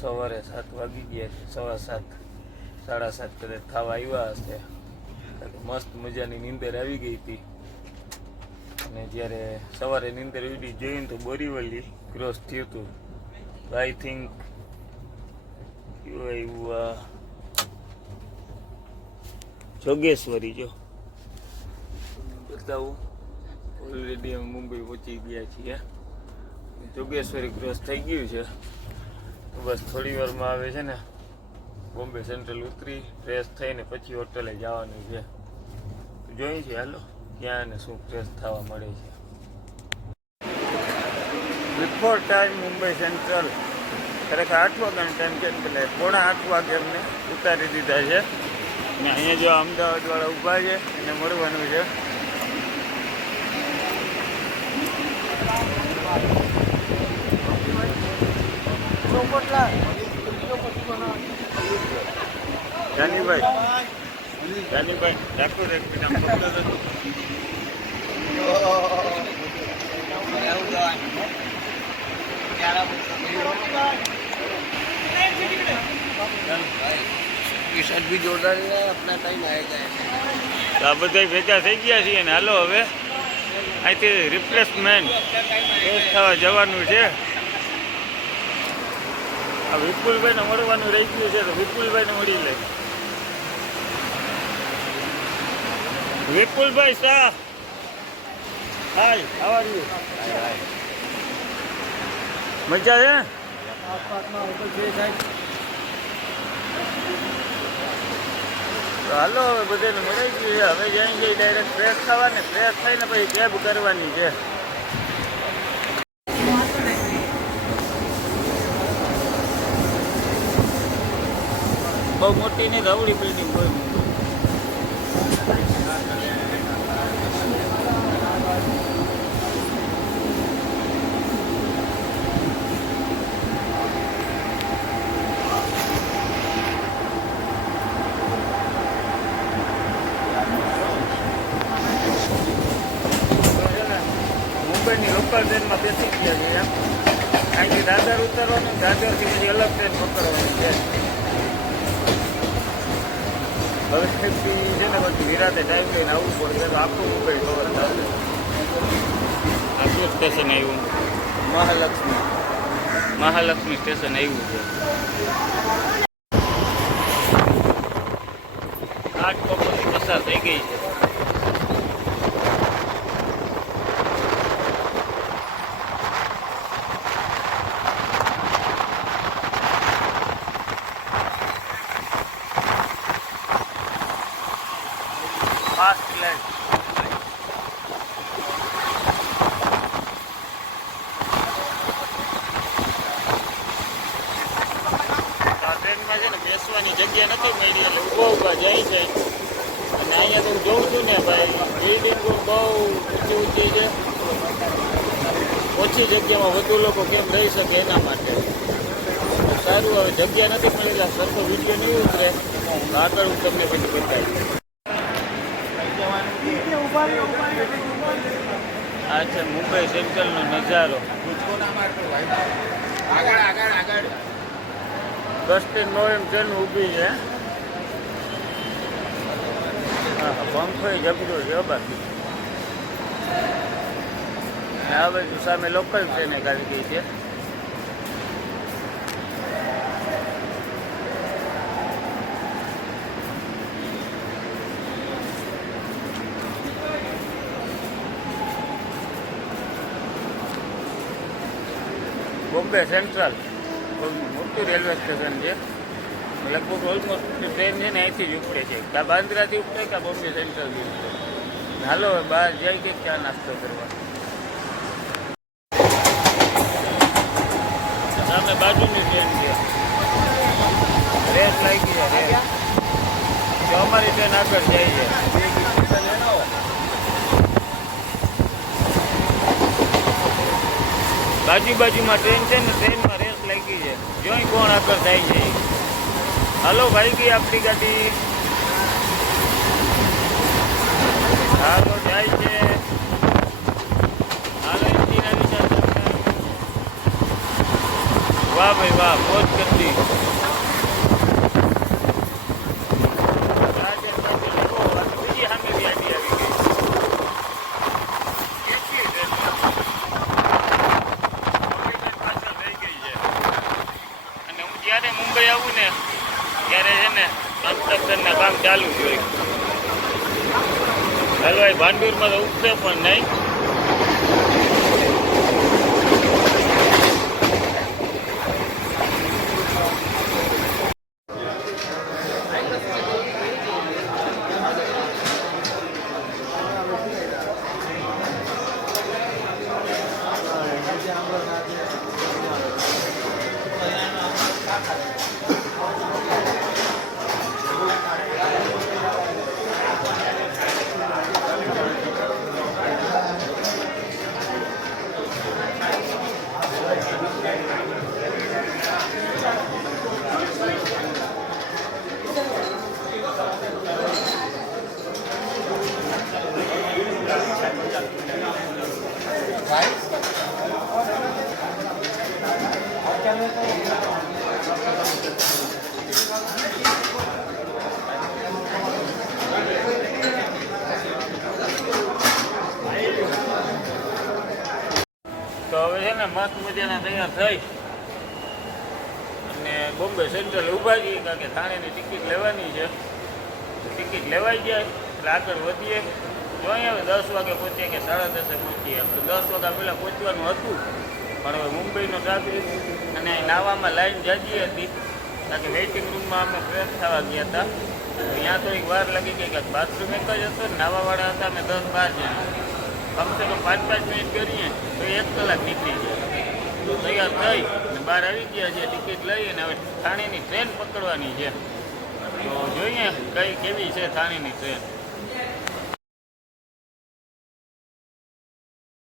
સવારે સાત વાગી ગયા છે. સવા સાત, સાડા સાત કદાચ થાવા આવ્યા હશે. મસ્ત મજાની નીંદર આવી ગઈ હતી. અને જ્યારે સવારે નીંદર ઉડી જોઈને તો બોરીવલી ક્રોસ થયું હતું. આઈ થિંક આ જોગેશ્વરી, જો. બતાવું. ઓલરેડી અમે મુંબઈ પહોંચી ગયા છીએ. જોગેશ્વરી ક્રોસ થઈ ગયું છે. બસ થોડી વારમાં આવે છે ને, બોમ્બે સેન્ટ્રલ ઉતરી ફ્રેશ થઈને પછી હોટલે જવાનું છે. તો જોઈ છે હાલો, ક્યાં ને શું ફ્રેશ થવા મળે છે. બિફોર ટાઈમ મુંબઈ સેન્ટ્રલ ખરેખર આઠ વાગ્યાનો ટાઈમ છે એટલે પોણા આઠ વાગે અમને ઉતારી દીધા છે. અને અહીંયા જો અમદાવાદવાળા ઊભા છે, એને મળવાનું છે. જાનીભાઈ જાનીભાઈ ઠાકોર એક મિનિટ બી જોરદાર આપણા ટાઈમ આ બધા ભેગા થઈ ગયા છીએ ને હાલો હવે. અહીંથી રિપ્લેસમેન્ટ થવા જવાનું છે. આ વિપુલભાઈને મળવાનું રહી ગયું છે તો વિપુલભાઈને મળી લે. Vipulbhai Shah. Hi how are you મજા છે? હાલો, હવે બધાને મળી ગયું છે. હવે જઈ જઈ ડાયરેક્ટ ફ્રેશ થવાની ફ્રેશ થઈને પછી કેબ કરવાની છે. બહુ મોટી નહીં રવડી બિલ્ડિંગ હોય મુંબઈની ગયા છે એમ. દાદર ઉતરવાનું દાદરથી પછી અલગ ટ્રેન પકડવાની છે. હવે છે ને પછી વિરાતે ટાઈમ લઈને આવવું પડશે તો આખું મુંબઈ કવર થશે આટલું સ્ટેશન આવ્યું? મહાલક્ષ્મી. મહાલક્ષ્મી સ્ટેશન આવ્યું છે. આઠ કપોની પસાર થઈ ગઈ છે ફાસ્ટ લેન્ડ આ ટ્રેનમાં છે ને બેસવાની જગ્યા નથી મળી એટલે ઊભા જાય છે. અને અહીંયા તો હું જોઉં છું ને ભાઈ બિલ્ડિંગો બહુ ઊંચી ઊંચી છે. ઓછી જગ્યામાં વધુ લોકો કેમ રહી શકે એના માટે. સારું, હવે જગ્યા નથી મળી સરખો વીડિયો નહીં ઉતરે આગળ હું તમને પછી બતાવીશ. આ છે મુંબઈ સેન્ટ્રલનો નજારો. આગળ આગળ આગળ. સ્ટેન્ડ નો એમ ટ્રેન ઊભી છે. હા પંખો જબરો છે બાકી. ને આ બાજુ સામે લોકલ ટ્રેન આવી ગઈ છે. બોમ્બે સેન્ટ્રલ. મોટું રેલવે સ્ટેશન છે. લગભગ ઓલમોસ્ટ ટ્રેન છે ને અહીંથી જ ઉપડે છે. કાં બાંદ્રાથી ઉપડે કાં બોમ્બે સેન્ટ્રલથી ઉપડે. હાલો, બહાર જઈ કે ક્યાં નાસ્તો કરવા. સામે બાજુની ટ્રેન છે. રેસ લાગી છે, રેસ. જો અમારી ટ્રેન આગળ જાય છે. બાજુ બાજુમાં ટ્રેન છે ને ટ્રેનમાં રેસ લાગી છે જોઈ કોણ આગળ થાય છે ઈ. હાલો ભાઈ ગઈ આપણી ગાડી હાલો જાય છે હાલો engine આવી જાય છે. વાહ ભાઈ વાહ મોજ કરતી રાજન પાસે લેવો, આ તો બીજી સામે વ્યાધી આવી ગઈ. કેટલી ટ્રેન? મુંબઈની પાછળ રહી ગઈ છે. અને હું જ્યારે મુંબઈ આવું ને ત્યારે છે ને કન્સ્ટ્રક્શનના કામ ચાલુ જ હોય. હલવાઈ ભાંડુરમાં તો ઉગશે પણ નહીં. ને મસ્ત મજાના તૈયાર થઈ. અને બોમ્બે સેન્ટ્રલ ઊભા છીએ કારણ કે થાણેની ટિકિટ લેવાની છે. ટિકિટ લેવાઈ જાય એટલે આગળ વધીએ. જોઈએ હવે દસ વાગે પહોંચીએ કે સાડા દસે પહોંચીએ. આપણે દસ વાગ્યા પહેલાં પહોંચવાનું હતું, પણ હવે મુંબઈનો ટ્રાફિક અને નાવામાં લાઈન જાજી હતી. કારણ કે વેઇટિંગ રૂમમાં અમે ફ્રેશ થવા ગયા હતા. ત્યાં તો એક વાર લાગી ગઈ કે બાથરૂમ એક જ હતો નાવાવાળા હતા અમે દસ બાર જણા. કમસે કમ પાંચ પાંચ મિનિટ કરીએ તો એક કલાક નીકળી જાય. તૈયાર થઈ ને બહાર આવી ગયા છે, ટિકિટ લઈ અને હવે થાણેની ટ્રેન પકડવાની છે. તો જોઈએ કઈ કેવી છે થાણેની ટ્રેન.